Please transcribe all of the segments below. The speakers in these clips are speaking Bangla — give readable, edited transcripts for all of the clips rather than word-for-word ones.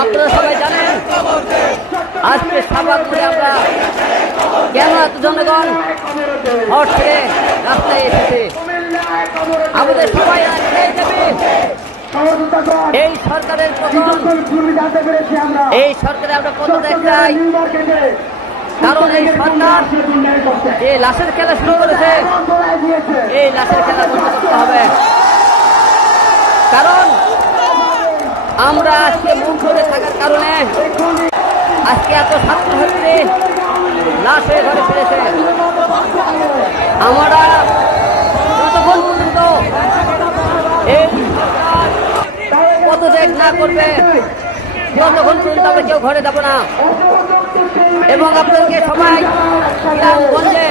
আপনারা সবাই জানেন আজকে শাহবাগপুরে আমরা কেন এত জনগণ হট থেকে রাস্তায় এসেছে। আমাদের সবাই একটাই দাবি, এই সরকারের পতন, এই সরকারে আমরা পদত্যাগ চাই। কারণ এই সরকার যে লাশের খেলা শুরু করেছে, এই লাশের খেলা বন্ধ করতে হবে। কারণ আমরা আজকে মুখ ধরে থাকার কারণে আজকে এত ছাত্রছাত্রী লাশ হয়ে ঘরে ফিরেছে। আমরা যতক্ষণ পর্যন্ত এই পদত্যাগ না করবে যতক্ষণ পর্যন্ত আমরা কেউ ঘরে যাবো না। এবং আপনাদেরকে সবাই গ্রামগঞ্জে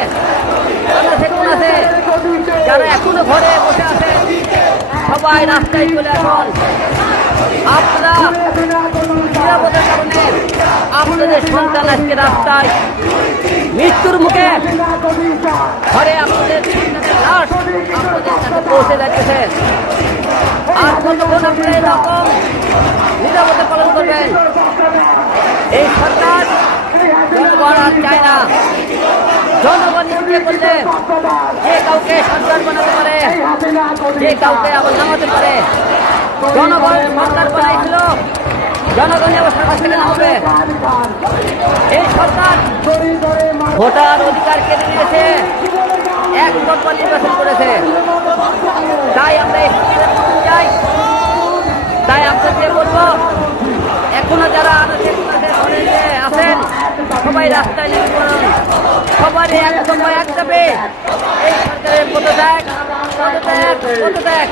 আছে যারা এখনো ঘরে বসে আছে সবাই রাস্তায় চলে আসুন। আপনারা নিরাপদের কারণে আপনাদের সন্তান আজকে রাস্তায় মৃত্যুর মুখে, ঘরে আপনাদের লাশ আপনাদের কাছে পৌঁছে যাচ্ছে। আর কতক্ষণ আপনারা এরকম নিরাপদে পালন করবেন? এই সরকার জনগণ আর চায় না। জনগণ ইচ্ছে করলে যে কাউকে সরকার বানাতে পারে, যে কাউকে আবার নামাতে পারে। জনগণ সরকার বানাইছিল, জনগণ আবার সরকার থেকে নামাবে। এই সরকার ভোটার অধিকার কেড়ে নিয়েছে, এক তরফা নির্বাচন করেছে। তাই আমরা চাই, তাই আপনাদের বলবো এখনো যারা আছেন সবাই রাস্তায় নেমে পড়ুন। সবার এক দফা এক দাবি, এই সরকারের পদত্যাগ, পদত্যাগ, পদত্যাগ।